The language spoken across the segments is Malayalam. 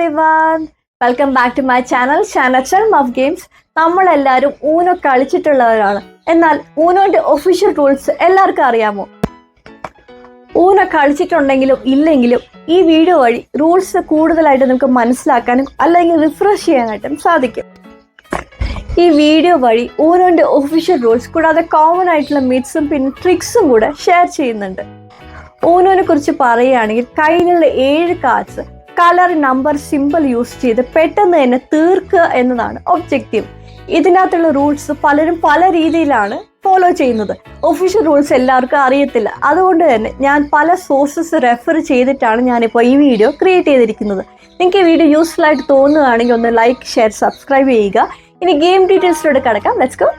everyone, welcome back to my channel Shanachal of Games. നമ്മളെല്ലാവരും ഊനോ കളിച്ചിട്ടുള്ളവരാണ്. എന്നാൽ ഊനോന്റെ ഒഫീഷ്യൽ റൂൾസ് എല്ലാവർക്കും അറിയാമോ? ഊനോ കളിച്ചിട്ടുണ്ടെങ്കിലും ഇല്ലെങ്കിലും ഈ വീഡിയോ വഴി റൂൾസ് കൂടുതലായിട്ട് നമുക്ക് മനസ്സിലാക്കാനും അല്ലെങ്കിൽ റിഫ്രഷ് ചെയ്യാനായിട്ടും സാധിക്കും. ഈ വീഡിയോ വഴി ഊനോന്റെ ഒഫീഷ്യൽ റൂൾസ് കൂടാതെ കോമൺ ആയിട്ടുള്ള മിത്സും പിന്നെ ട്രിക്സും കൂടെ ഷെയർ ചെയ്യുന്നുണ്ട്. ഊനോനെ കുറിച്ച് പറയുകയാണെങ്കിൽ കയ്യിലുള്ള 7 cards colour number simple use ചെയ്ത് പെട്ടെന്ന് തന്നെ തീർക്കുക എന്നതാണ് ഒബ്ജക്റ്റീവ്. ഇതിനകത്തുള്ള റൂൾസ് പലരും പല രീതിയിലാണ് ഫോളോ ചെയ്യുന്നത്. ഒഫീഷ്യൽ റൂൾസ് എല്ലാവർക്കും അറിയത്തില്ല. അതുകൊണ്ട് തന്നെ ഞാൻ പല സോഴ്സസ് റെഫർ ചെയ്തിട്ടാണ് ഞാനിപ്പോൾ ഈ വീഡിയോ ക്രിയേറ്റ് ചെയ്തിരിക്കുന്നത്. നിങ്ങൾക്ക് ഈ വീഡിയോ യൂസ്ഫുൾ ആയിട്ട് തോന്നുകയാണെങ്കിൽ ഒന്ന് ലൈക്ക്, ഷെയർ, സബ്സ്ക്രൈബ് ചെയ്യുക. ഇനി ഗെയിം ഡീറ്റെയിൽസിലൂടെ കിടക്കാം. Let's go.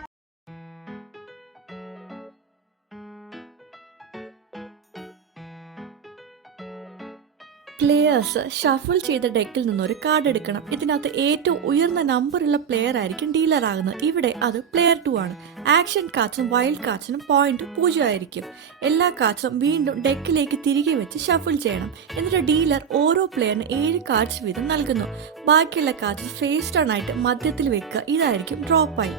പ്ലെയേഴ്സ് ഷഫിൾ ചെയ്ത ഡെക്കിൽ നിന്നൊരു കാർഡ് എടുക്കണം. ഇതിനകത്ത് ഏറ്റവും ഉയർന്ന നമ്പറുള്ള പ്ലെയർ ആയിരിക്കും ഡീലർ ആകുന്നത്. ഇവിടെ അത് പ്ലെയർ 2 ആണ്. ആക്ഷൻ കാർഡ്സും വൈൽഡ് കാർഡ്സിനും പോയിന്റ് 0 ആയിരിക്കും. എല്ലാ കാർഡ്സും വീണ്ടും ഡെക്കിലേക്ക് തിരികെ വെച്ച് ഷഫിൾ ചെയ്യണം. എന്നിട്ട് ഡീലർ ഓരോ പ്ലെയറിന് 7 കാർഡ്സ് വീതം നൽകുന്നു. ബാക്കിയുള്ള കാർഡ്സ് ഫേസ് ടേൺ ആയിട്ട് മധ്യത്തിൽ വെക്കുക. ഇതായിരിക്കും ഡ്രോ പൈൽ.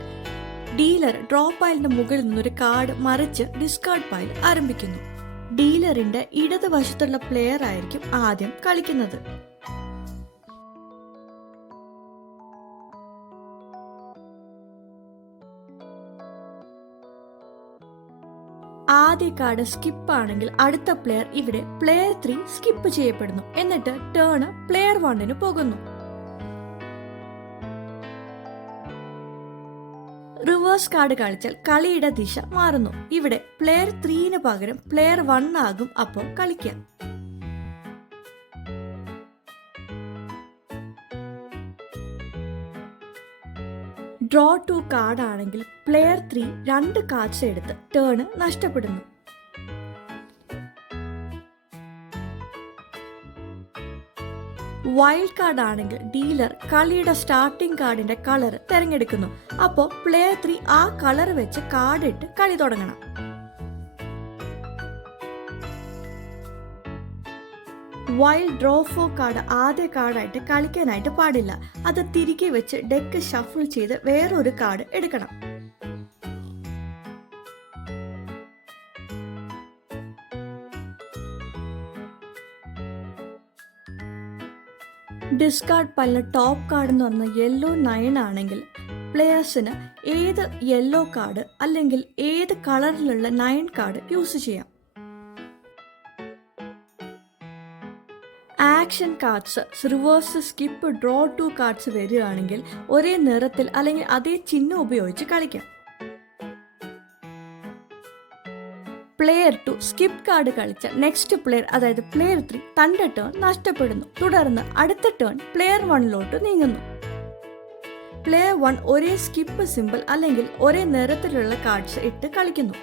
ഡീലർ ഡ്രോ പൈലിന്റെ മുകളിൽ നിന്നൊരു കാർഡ് മറിച്ച് ഡിസ്കാർഡ് പൈൽ ആരംഭിക്കുന്നു. ഡീലറിന്റെ ഇടതുവശത്തുള്ള പ്ലെയർ ആയിരിക്കും ആദ്യം കളിക്കുന്നത്. ആദ്യ കാർഡ് സ്കിപ്പ് ആണെങ്കിൽ അടുത്ത പ്ലെയർ ഇവിടെ പ്ലെയർ 3 സ്കിപ്പ് ചെയ്യപ്പെടുന്നു. എന്നിട്ട് ടേൺ പ്ലെയർ 1 പോകുന്നു. റിവേഴ്സ് കാർഡ് കളിച്ചാൽ കളിയുടെ ദിശ മാറുന്നു. ഇവിടെ പ്ലെയർ 3 പകരം പ്ലെയർ 1 ആകും അപ്പോൾ കളിക്കാം. ഡ്രോ 2 കാർഡ് ആണെങ്കിൽ പ്ലെയർ 3 2 കാർഡ്സ് എടുത്ത് ടേൺ നഷ്ടപ്പെടുന്നു. വൈൽഡ് കാർഡ് ആണെങ്കിൽ ഡീലർ കളിയുടെ സ്റ്റാർട്ടിംഗ് കാർഡിന്റെ കളർ തിരഞ്ഞെടുക്കുന്നു. അപ്പോൾ പ്ലെയർ 3 ആ കളർ വെച്ച് കാർഡ് ഇട്ട് കളി തുടങ്ങണം. വൈൽഡ് ഡ്രോ 4 കാർഡ് ആദ്യ കാർഡായിട്ട് കളിക്കാനായിട്ട് പാടില്ല. അത് തിരികെ വെച്ച് ഡെക്ക് ഷഫിൾ ചെയ്ത് വേറൊരു കാർഡ് എടുക്കണം. ഡിസ്കാർഡ് പൈലിലെ ടോപ്പ് കാർഡ് എന്ന് പറഞ്ഞ യെല്ലോ 9 ആണെങ്കിൽ പ്ലെയേഴ്സിന് ഏത് യെല്ലോ കാർഡ് അല്ലെങ്കിൽ ഏത് കളറിലുള്ള 9 കാർഡ് യൂസ് ചെയ്യാം. Action cards reverse, skip, draw 2 cards വരികയാണെങ്കിൽ ഒരേ നിറത്തിൽ അല്ലെങ്കിൽ അതേ ചിഹ്നം ഉപയോഗിച്ച് കളിക്കാം. പ്ലെയർ 2 സ്കിപ്പ് കാർഡ് കളിച്ച നെക്സ്റ്റ് പ്ലെയർ അതായത് പ്ലെയർ 3 തന്റെ ടേൺ നഷ്ടപ്പെടുന്നു. തുടർന്ന് അടുത്ത ടേൺ പ്ലെയർ 1 നീങ്ങുന്നു. പ്ലെയർ 1 ഒരേ സ്കിപ്പ് സിമ്പിൾ അല്ലെങ്കിൽ ഒരേ നിറത്തിലുള്ള കാർഡ്സ് ഇട്ട് കളിക്കുന്നു.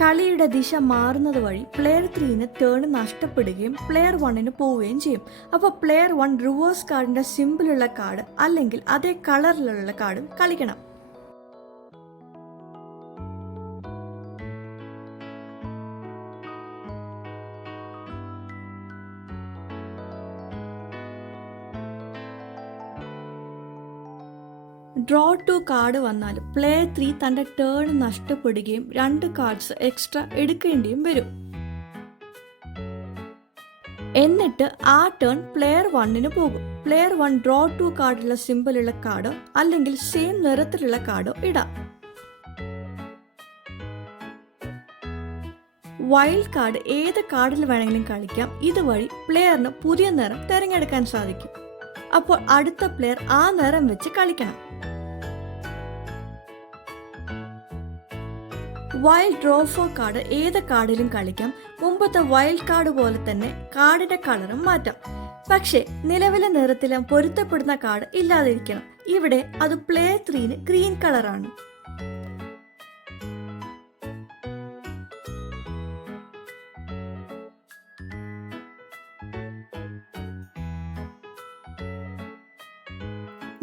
കളിയുടെ ദിശ മാറുന്നത് വഴി പ്ലെയർ 3 ടേൺ നഷ്ടപ്പെടുകയും പ്ലെയർ 1 പോവുകയും ചെയ്യും. അപ്പോൾ പ്ലെയർ 1 റിവേഴ്സ് കാർഡിന്റെ സിമ്പിളുള്ള കാർഡ് അല്ലെങ്കിൽ അതേ കളറിലുള്ള കാർഡും കളിക്കണം. ഡ്രോ 2 കാർഡ് വന്നാൽ പ്ലെയർ 3 തന്റെ ടേൺ നഷ്ടപ്പെടുകയും 2 കാർഡ്സ് എക്സ്ട്രാ എടുക്കേണ്ടിയും വരും. എന്നിട്ട് ആ ടേൺ പ്ലെയർ 1 പോകും. പ്ലെയർ 1 ഡ്രോ 2 കാർഡിലുള്ള സിമ്പിളുള്ള കാർഡോ അല്ലെങ്കിൽ സെയിം നിറത്തിലുള്ള കാർഡോ ഇടാം. വൈൽഡ് കാർഡ് ഏത് കാർഡിൽ വേണമെങ്കിലും കളിക്കാം. ഇതുവഴി പ്ലെയറിന് പുതിയ നിറം തിരഞ്ഞെടുക്കാൻ സാധിക്കും. അപ്പോൾ അടുത്ത പ്ലെയർ ആ നിറം വെച്ച് കളിക്കണം. വൈൽഡ് ഡ്രോ 4 കാർഡ് ഏത് കാർഡിലും കളിക്കാം. മുമ്പത്തെ വൈൽഡ് കാർഡ് പോലെ തന്നെ കാർഡിന്റെ കളറും മാറ്റാം. പക്ഷേ നിലവിലെ നിറത്തിലും പൊരുത്തപ്പെടുന്ന കാർഡ് ഇല്ലാതിരിക്കണം. ഇവിടെ അത് പ്ലെയർ 3 ഗ്രീൻ കളറാണ്.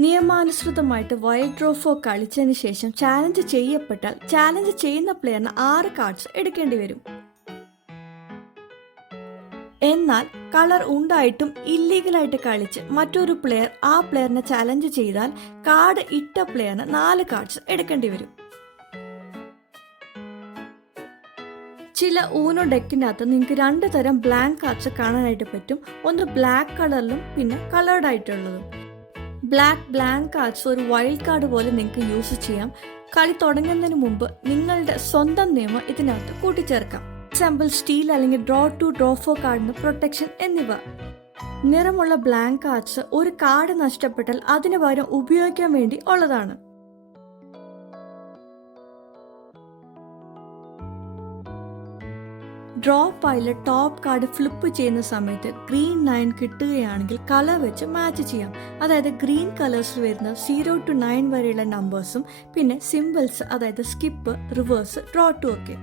നിയമാനുസൃതമായിട്ട് വൈൽഡ് ഡ്രോ 4 കളിച്ചതിന് ശേഷം ചാലഞ്ച് ചെയ്യപ്പെട്ടാൽ ചാലഞ്ച് ചെയ്യുന്ന പ്ലെയറിന് 6 കാർഡ്സ് എടുക്കേണ്ടി വരും. എന്നാൽ കളർ ഉണ്ടായിട്ടും ഇല്ലീഗലായിട്ട് കളിച്ച് മറ്റൊരു പ്ലെയർ ആ പ്ലെയറിനെ ചലഞ്ച് ചെയ്താൽ കാർഡ് ഇട്ട പ്ലെയറിന് 4 കാർഡ്സ് എടുക്കേണ്ടി വരും. ചില ഊനോ ഡെക്കിനകത്ത് നിങ്ങൾക്ക് 2 തരം ബ്ലാങ്ക് കാർഡ്സ് കാണാനായിട്ട് പറ്റും. ഒന്ന് ബ്ലാക്ക് കളറിലും പിന്നെ കളേർഡ് ആയിട്ടുള്ളതും. ബ്ലാങ്ക് കാർഡ്സ് ഒരു വൈൽഡ് കാർഡ് പോലെ നിങ്ങൾക്ക് യൂസ് ചെയ്യാം. കളി തുടങ്ങുന്നതിന് മുമ്പ് നിങ്ങളുടെ സ്വന്തം നിയമം ഇതിനകത്ത് കൂട്ടിച്ചേർക്കാം. എക്സാമ്പിൾ സ്റ്റീൽ അല്ലെങ്കിൽ ഡ്രോ 2 ഡ്രോ 4 കാർഡിന് പ്രൊട്ടക്ഷൻ എന്നിവ. നിറമുള്ള ബ്ലാങ്ക് കാർഡ്സ് ഒരു കാർഡ് നഷ്ടപ്പെട്ടാൽ അതിന് പകരം ഉപയോഗിക്കാൻ വേണ്ടി ഉള്ളതാണ്. Draw pile top card flip ചെയ്യുന്ന സമയത്ത് ഗ്രീൻ 9 കിട്ടുകയാണെങ്കിൽ കളർ വെച്ച് മാച്ച് ചെയ്യാം. അതായത് ഗ്രീൻ കളേഴ്സിൽ വരുന്ന 0 to 9 വരെയുള്ള നമ്പേഴ്സും പിന്നെ സിമ്പിൾസ്, അതായത് സ്കിപ്പ്, റിവേഴ്സ്, ഡ്രോ 2 ഒക്കെ.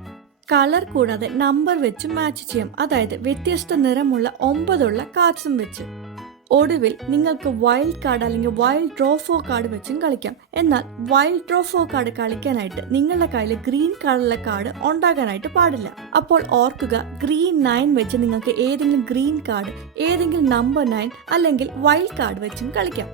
കളർ കൂടാതെ നമ്പർ വെച്ച് മാച്ച് ചെയ്യാം. അതായത് വ്യത്യസ്ത നിറമുള്ള 9 കാർഡ്സും വെച്ച്. ഒടുവിൽ നിങ്ങൾക്ക് വൈൽഡ് കാർഡ് അല്ലെങ്കിൽ വൈൽഡ് ഡ്രോ 4 കാർഡ് വെച്ചും കളിക്കാം. എന്നാൽ വൈൽഡ് ഡ്രോ 4 കാർഡ് കളിക്കാനായിട്ട് നിങ്ങളുടെ കയ്യിൽ ഗ്രീൻ കളറിലെ കാർഡ് ഉണ്ടാകാനായിട്ട് പാടില്ല. അപ്പോൾ ഓർക്കുക, ഗ്രീൻ 9 വെച്ച് നിങ്ങൾക്ക് ഏതെങ്കിലും ഗ്രീൻ കാർഡ്, ഏതെങ്കിലും നമ്പർ 9 അല്ലെങ്കിൽ വൈൽഡ് കാർഡ് വെച്ചും കളിക്കാം.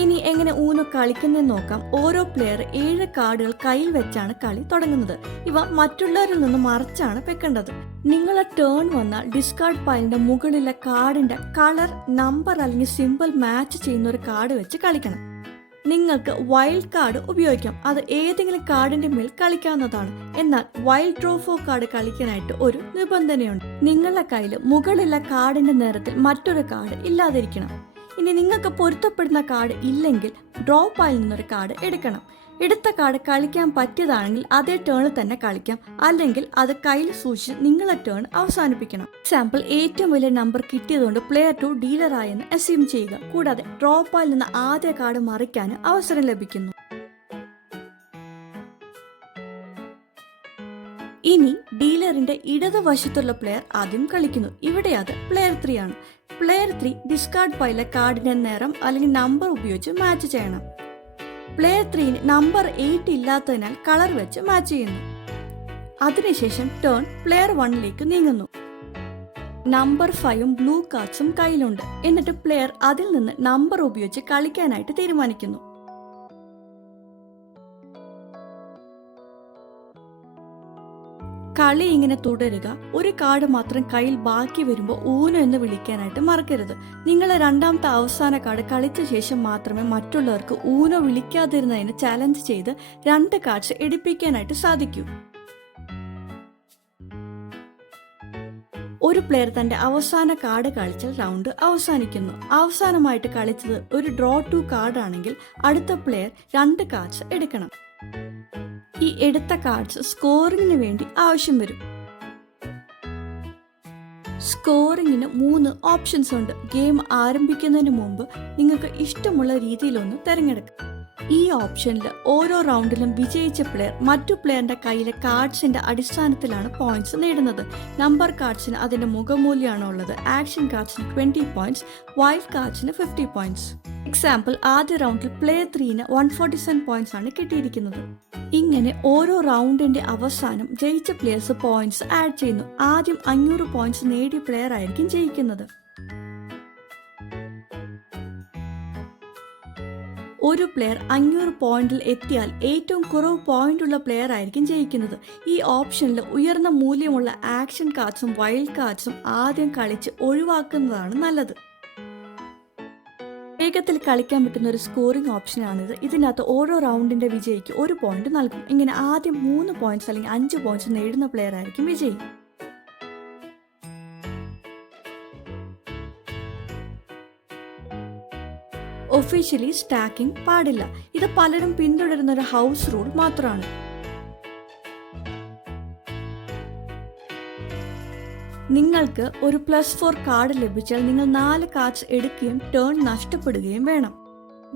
ഇനി എങ്ങനെ ഊനോ കളിക്കുന്നതെന്ന് നോക്കാം. ഓരോ പ്ലെയർ 7 കാർഡുകൾ കയ്യിൽ വെച്ചാണ് കളി തുടങ്ങുന്നത്. ഇവ മറ്റുള്ളവരിൽ നിന്ന് മറിച്ചാണ് വെക്കേണ്ടത്. നിങ്ങളെ ടേൺ വന്നാൽ ഡിസ്കാർഡ് പൈലിന്റെ മുകളിലെ കാർഡിന്റെ കളർ, നമ്പർ അല്ലെങ്കിൽ സിമ്പിൾ മാച്ച് ചെയ്യുന്ന ഒരു കാർഡ് വെച്ച് കളിക്കണം. നിങ്ങൾക്ക് വൈൽഡ് കാർഡ് ഉപയോഗിക്കാം. അത് ഏതെങ്കിലും കാർഡിന്റെ മേൽ കളിക്കാവുന്നതാണ്. എന്നാൽ വൈൽഡ് ഡ്രോ 4 കാർഡ് കളിക്കാനായിട്ട് ഒരു നിബന്ധനയുണ്ട്. നിങ്ങളുടെ കയ്യിൽ മുകളിലെ കാർഡിന്റെ നിറത്തിൽ മറ്റൊരു കാർഡ് ഇല്ലാതിരിക്കണം. ഇനി നിങ്ങൾക്ക് പൊരുത്തപ്പെടുന്ന കാർഡ് ഇല്ലെങ്കിൽ ഡ്രോ പൈലിൽ നിന്നൊരു കാർഡ് എടുക്കണം. എടുത്ത കാർഡ് കളിക്കാൻ പറ്റിയതാണെങ്കിൽ അതേ ടേണിൽ തന്നെ കളിക്കാം. അല്ലെങ്കിൽ അത് കയ്യിൽ സൂക്ഷിച്ച് നിങ്ങളെ ടേൺ അവസാനിപ്പിക്കണം. എക്സാമ്പിൾ, ഏറ്റവും വലിയ നമ്പർ കിട്ടിയതുകൊണ്ട് പ്ലെയർ 2 ഡീലർ ആയെന്ന് അസ്യൂം ചെയ്യുക. കൂടാതെ ഡ്രോ പൈലിൽ നിന്ന് ആദ്യ കാർഡ് മറിക്കാൻ അവസരം ലഭിക്കുന്നു. ഇനി ഡീലറിന്റെ ഇടതുവശത്തുള്ള പ്ലെയർ ആദ്യം കളിക്കുന്നു. ഇവിടെ അത് പ്ലെയർ 3 ആണ്. പ്ലെയർ 3 ഡിസ്കാർഡ് പൈലിലെ കാർഡിന്റെ നിറം അല്ലെങ്കിൽ നമ്പർ ഉപയോഗിച്ച് മാച്ച് ചെയ്യണം. പ്ലെയർ 3 നമ്പർ 8 ഇല്ലാത്തതിനാൽ കളർ വെച്ച് മാച്ച് ചെയ്യുന്നു. അതിനുശേഷം ടേൺ പ്ലെയർ 1ലേക്ക് നീങ്ങുന്നു. നമ്പർ 5ഉം ബ്ലൂ കാർഡ്സും കയ്യിലുണ്ട്. എന്നിട്ട് പ്ലെയർ അതിൽ നിന്ന് നമ്പർ ഉപയോഗിച്ച് കളിക്കാനായിട്ട് തീരുമാനിക്കുന്നു. കളി ഇങ്ങനെ തുടരുക. ഒരു കാർഡ് മാത്രം കയ്യിൽ ബാക്കി വരുമ്പോൾ ഊനോ എന്ന് വിളിക്കാനായിട്ട് മറക്കരുത്. നിങ്ങളെ രണ്ടാമത്തെ അവസാന കാർഡ് കളിച്ച ശേഷം മാത്രമേ മറ്റുള്ളവർക്ക് ഊനോ വിളിക്കാതിരുന്നതിന് ചാലഞ്ച് ചെയ്ത് 2 കാർഡ്സ് എടുപ്പിക്കാനായിട്ട് സാധിക്കൂ. ഒരു പ്ലെയർ തന്റെ അവസാന കാർഡ് കളിച്ചാൽ റൗണ്ട് അവസാനിക്കുന്നു. അവസാനമായിട്ട് കളിച്ചത് ഒരു ഡ്രോ 2 കാർഡ് ആണെങ്കിൽ അടുത്ത പ്ലെയർ 2 കാർഡ്സ് എടുക്കണം. ഈ എടുത്ത കാർഡ്സ് സ്കോറിങ്ങിന് വേണ്ടി ആവശ്യം വരും. സ്കോറിങ്ങിന് 3 ഓപ്ഷൻസ് ഉണ്ട്. ഗെയിം ആരംഭിക്കുന്നതിന് മുമ്പ് നിങ്ങൾക്ക് ഇഷ്ടമുള്ള രീതിയിലൊന്ന് തിരഞ്ഞെടുക്കാം. ഈ ഓപ്ഷനിൽ ഓരോ റൗണ്ടിലും വിജയിച്ച പ്ലെയർ മറ്റു പ്ലെയറിന്റെ കയ്യിലെ കാർഡ്സിന്റെ അടിസ്ഥാനത്തിലാണ് പോയിന്റ്സ് നേടുന്നത്. നമ്പർ കാർഡ്സിന് അതിന്റെ മുഖമൂല്യമാണ് ഉള്ളത്. ആക്ഷൻ കാർഡ്സിന് 20 പോയിന്റ്സ്, വൈൽഡ് കാർഡ്സിന് 50 പോയിന്റ്സ്. എക്സാമ്പിൾ, ആദ്യ റൗണ്ടിൽ പ്ലെയർ 3ന് 147 പോയിന്റ്സ് ആണ് കിട്ടിയിരിക്കുന്നത്. ഇങ്ങനെ ഓരോ റൗണ്ടിന്റെ അവസാനം ജയിച്ച പ്ലെയേഴ്സ് പോയിന്റ്സ് ആഡ് ചെയ്യുന്നു. ആദ്യം 500 പോയിന്റ്സ് നേടിയ പ്ലെയർ ആയിരിക്കും ജയിക്കുന്നത്. ഒരു പ്ലെയർ 500 പോയിന്റിൽ എത്തിയാൽ ഏറ്റവും കുറവ് പോയിന്റ് ഉള്ള പ്ലെയർ ആയിരിക്കും ജയിക്കുന്നത്. ഈ ഓപ്ഷനിൽ ഉയർന്ന മൂല്യമുള്ള ആക്ഷൻ കാർഡ്സും വൈൽഡ് കാർഡ്സും ആദ്യം കളിച്ച് ഒഴിവാക്കുന്നതാണ് നല്ലത്. വേഗത്തിൽ കളിക്കാൻ പറ്റുന്ന ഒരു സ്കോറിംഗ് ഓപ്ഷനാണിത്. ഇതിനകത്ത് ഓരോ റൗണ്ടിന്റെ വിജയിക്ക് 1 പോയിന്റ് നൽകും. ഇങ്ങനെ ആദ്യം 3 പോയിന്റ്സ് അല്ലെങ്കിൽ 5 പോയിന്റ്സ് നേടുന്ന പ്ലെയർ ആയിരിക്കും വിജയി. ഒഫീഷ്യലി സ്റ്റാക്കിംഗ് പാടില്ല. ഇത് പലരും പിന്തുടരുന്ന ഒരു ഹൗസ് റൂൾ മാത്രമാണ്. നിങ്ങൾക്ക് ഒരു +4 കാർഡ് ലഭിച്ചാൽ നിങ്ങൾ 4 കാർഡ്സ് എടുക്കുകയും ടേൺ നഷ്ടപ്പെടുകയും വേണം.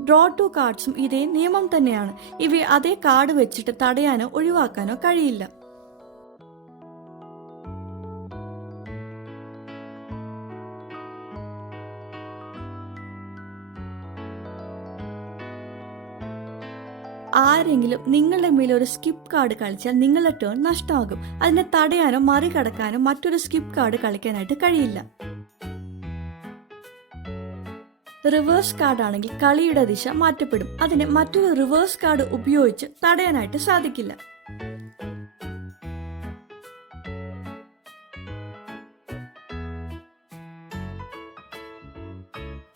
ഡ്രോ 2 കാർഡ്സും ഇതേ നിയമം തന്നെയാണ്. ഇവയെ അതേ കാർഡ് വെച്ചിട്ട് തടയാനോ ഒഴിവാക്കാനോ കഴിയില്ല. ആരെങ്കിലും നിങ്ങളുടെ മേലെ ഒരു സ്കിപ്പ് കാർഡ് കളിച്ചാൽ നിങ്ങളുടെ ടേൺ നഷ്ടമാകും. അതിനെ തടയാനോ മറികടക്കാനോ മറ്റൊരു സ്കിപ്പ് കാർഡ് കളിക്കാനായിട്ട് കഴിയില്ല. റിവേഴ്സ് കാർഡ് ആണെങ്കിൽ കളിയുടെ ദിശ മാറ്റപ്പെടും. അതിനെ മറ്റൊരു റിവേഴ്സ് കാർഡ് ഉപയോഗിച്ച് തടയാനായിട്ട് സാധിക്കില്ല.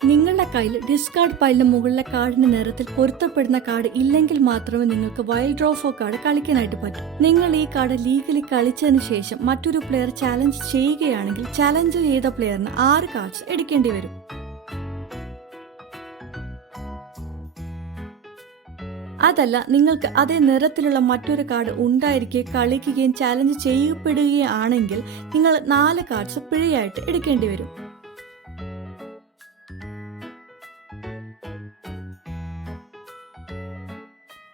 നിങ്ങളുടെ കയ്യിൽ ഡിസ്കാർഡ് പൈലിന് മുകളിലെ കാർഡിന്റെ നിറത്തിൽ പൊരുത്തപ്പെടുന്ന കാർഡ് ഇല്ലെങ്കിൽ മാത്രമേ നിങ്ങൾക്ക് വൈൽഡ് ഡ്രോ ഫോർ കാർഡ് കളിക്കാനായിട്ട് പറ്റൂ. നിങ്ങൾ ഈ കാർഡ് ലീഗലി കളിച്ചതിന് ശേഷം മറ്റൊരു പ്ലെയർ ചാലഞ്ച് ചെയ്യുകയാണെങ്കിൽ ചാലഞ്ച് ചെയ്ത പ്ലെയറിന് 6 കാർഡ്സ് എടുക്കേണ്ടി വരും. അതല്ല, നിങ്ങൾക്ക് അതേ നിറത്തിലുള്ള മറ്റൊരു കാർഡ് ഉണ്ടായിരിക്കെ കളിക്കുകയും ചാലഞ്ച് ചെയ്യപ്പെടുകയാണെങ്കിൽ നിങ്ങൾ 4 കാർഡ്സ് പിഴയായിട്ട് എടുക്കേണ്ടി വരും.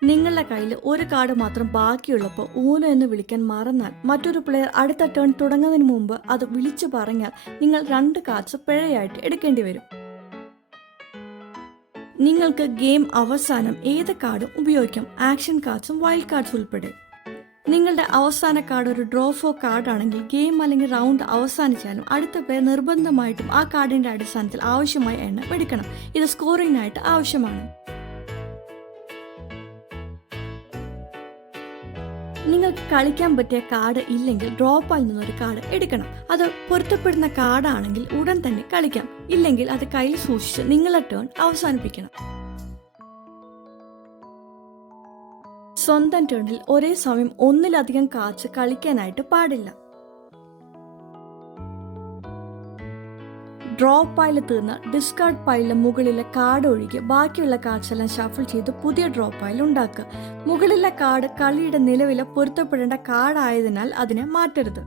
നിങ്ങളുടെ കയ്യിൽ ഒരു കാർഡ് മാത്രം ബാക്കിയുള്ളപ്പോൾ ഊനോ എന്ന് വിളിക്കാൻ മറന്നാൽ മറ്റൊരു പ്ലെയർ അടുത്ത ടേൺ തുടങ്ങുന്നതിന് മുമ്പ് അത് വിളിച്ചു പറഞ്ഞാൽ നിങ്ങൾ 2 കാർഡ്സ് പിഴയായിട്ട് എടുക്കേണ്ടി വരും. നിങ്ങൾക്ക് ഗെയിം അവസാനം ഏത് കാർഡും ഉപയോഗിക്കാം, ആക്ഷൻ കാർഡ്സും വൈൽഡ് കാർഡ്സ് ഉൾപ്പെടെ. നിങ്ങളുടെ അവസാന കാർഡ് ഒരു ഡ്രോ ഫോർ കാർഡ് ആണെങ്കിൽ ഗെയിം അല്ലെങ്കിൽ റൗണ്ട് അവസാനിച്ചാലും അടുത്ത പ്ലെയർ നിർബന്ധമായിട്ടും ആ കാർഡിന്റെ അടിസ്ഥാനത്തിൽ ആവശ്യമായ എണ്ണം എടുക്കണം. ഇത് സ്കോറിംഗിനായിട്ട് ആവശ്യമാണ്. നിങ്ങൾക്ക് കളിക്കാൻ പറ്റിയ കാർഡ് ഇല്ലെങ്കിൽ ഡ്രോപ്പാൽ നിന്നൊരു കാർഡ് എടുക്കണം. അത് പൊരുത്തപ്പെടുന്ന കാർഡാണെങ്കിൽ ഉടൻ തന്നെ കളിക്കാം. ഇല്ലെങ്കിൽ അത് കയ്യിൽ സൂക്ഷിച്ച് നിങ്ങളുടെ ടേൺ അവസാനിപ്പിക്കണം. സ്വന്തം ടേണിൽ ഒരേ സമയം ഒന്നിലധികം കാർഡ്സ് കളിക്കാനായിട്ട് പാടില്ല. ഡ്രോ പൈൽ തീർന്ന ഡിസ്കാർഡ് പൈലിന് മുകളിലെ കാർഡ് ഒഴികെ ബാക്കിയുള്ള കാർഡ്സ് എല്ലാം ഷഫിൾ ചെയ്ത് പുതിയ ഡ്രോ പൈൽ ഉണ്ടാക്കുക. മുകളിലെ കാർഡ് കളിയുടെ നിലവിലെ പൊരുത്തപ്പെടേണ്ട കാർഡ് ആയതിനാൽ അതിനെ മാറ്റരുത്.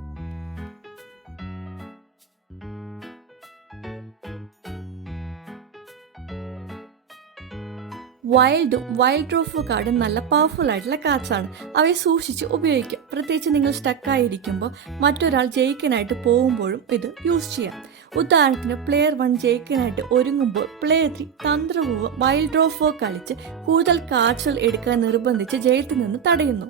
വൈൽഡും വൈൽഡ് ഡ്രോ ഫോർ കാർഡും നല്ല പവർഫുൾ ആയിട്ടുള്ള കാർഡ്സ് ആണ്. അവയെ സൂക്ഷിച്ച് ഉപയോഗിക്കുക. പ്രത്യേകിച്ച് നിങ്ങൾ സ്റ്റക്കായിരിക്കുമ്പോൾ മറ്റൊരാൾ ജയിക്കാനായിട്ട് പോകുമ്പോഴും ഇത് യൂസ് ചെയ്യാം. ഉദാഹരണത്തിന് പ്ലെയർ 1 ജയിക്കാനായിട്ട് ഒരുങ്ങുമ്പോൾ പ്ലെയർ 3 തന്ത്രപൂർവ്വം വൈൽഡ് ഡ്രോ ഫോർ കളിച്ച് കൂടുതൽ കാർഡ്സുകൾ എടുക്കാൻ നിർബന്ധിച്ച് ജയത്തിൽ നിന്ന് തടയുന്നു.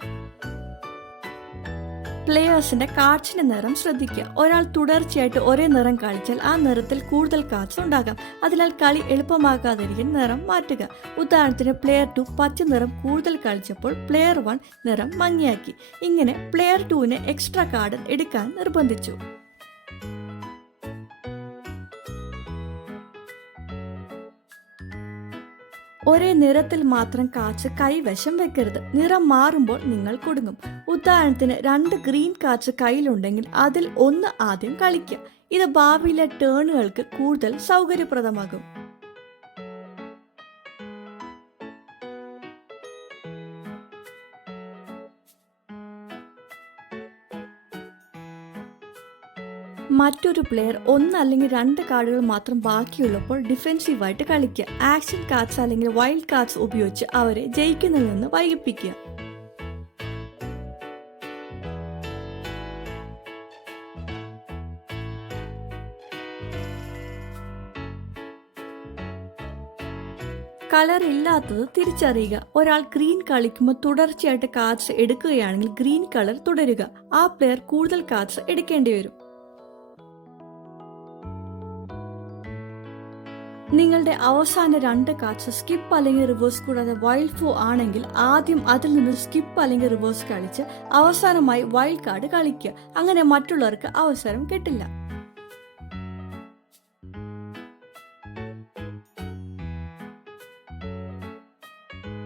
പ്ലെയേഴ്സിന്റെ കാർഡ്സിന്റെ നിറം ശ്രദ്ധിക്കുക. ഒരാൾ തുടർച്ചയായിട്ട് ഒരേ നിറം കളിച്ചാൽ ആ നിറത്തിൽ കൂടുതൽ കാർഡ്സ് ഉണ്ടാകാം. അതിനാൽ കളി എളുപ്പമാക്കാതിരിക്കാൻ നിറം മാറ്റുക. ഉദാഹരണത്തിന് പ്ലെയർ 2 പച്ച നിറം കൂടുതൽ കളിച്ചപ്പോൾ പ്ലെയർ 1 നിറം മങ്ങിയാക്കി. ഇങ്ങനെ പ്ലെയർ 2നെ എക്സ്ട്രാ കാർഡ് എടുക്കാൻ നിർബന്ധിച്ചു. ഒരേ നിറത്തിൽ മാത്രം കാർഡ്സ് കൈവശം വെക്കരുത്. നിറം മാറുമ്പോൾ നിങ്ങൾ കുടുങ്ങും. ഉദാഹരണത്തിന് 2 ഗ്രീൻ കാർഡ്സ് കയ്യിലുണ്ടെങ്കിൽ അതിൽ 1 ആദ്യം കളിക്കുക. ഇത് ഭാവിയിലെ ടേണുകൾക്ക് കൂടുതൽ സൗകര്യപ്രദമാകും. മറ്റൊരു പ്ലെയർ 1 അല്ലെങ്കിൽ 2 കാർഡുകൾ മാത്രം ബാക്കിയുള്ളപ്പോൾ ഡിഫെൻസീവായിട്ട് കളിക്കുക. ആക്ഷൻ കാർഡ്സ് അല്ലെങ്കിൽ വൈൽഡ് കാർഡ്സ് ഉപയോഗിച്ച് അവരെ ജയിക്കുന്നതിൽ നിന്ന് വൈകിപ്പിക്കുക. കളർ ഇല്ലാത്തത് തിരിച്ചറിയുക. ഒരാൾ ഗ്രീൻ കളിക്കുമ്പോൾ തുടർച്ചയായിട്ട് കാർഡ്സ് എടുക്കുകയാണെങ്കിൽ ഗ്രീൻ കളർ തുടരുക. ആ പ്ലെയർ കൂടുതൽ കാർഡ്സ് എടുക്കേണ്ടി വരും. നിങ്ങളുടെ അവസാന 2 കാർഡ്സ് സ്കിപ്പ് അല്ലെങ്കിൽ റിവേഴ്സ് കൂടാതെ വൈൽഡ് ഫോ ആണെങ്കിൽ ആദ്യം അതിൽ നിന്ന് സ്കിപ്പ് അല്ലെങ്കിൽ റിവേഴ്സ് കളിച്ച് അവസാനമായി വൈൽഡ് കാർഡ് കളിക്കുക. അങ്ങനെ മറ്റുള്ളവർക്ക് അവസരം കിട്ടില്ല.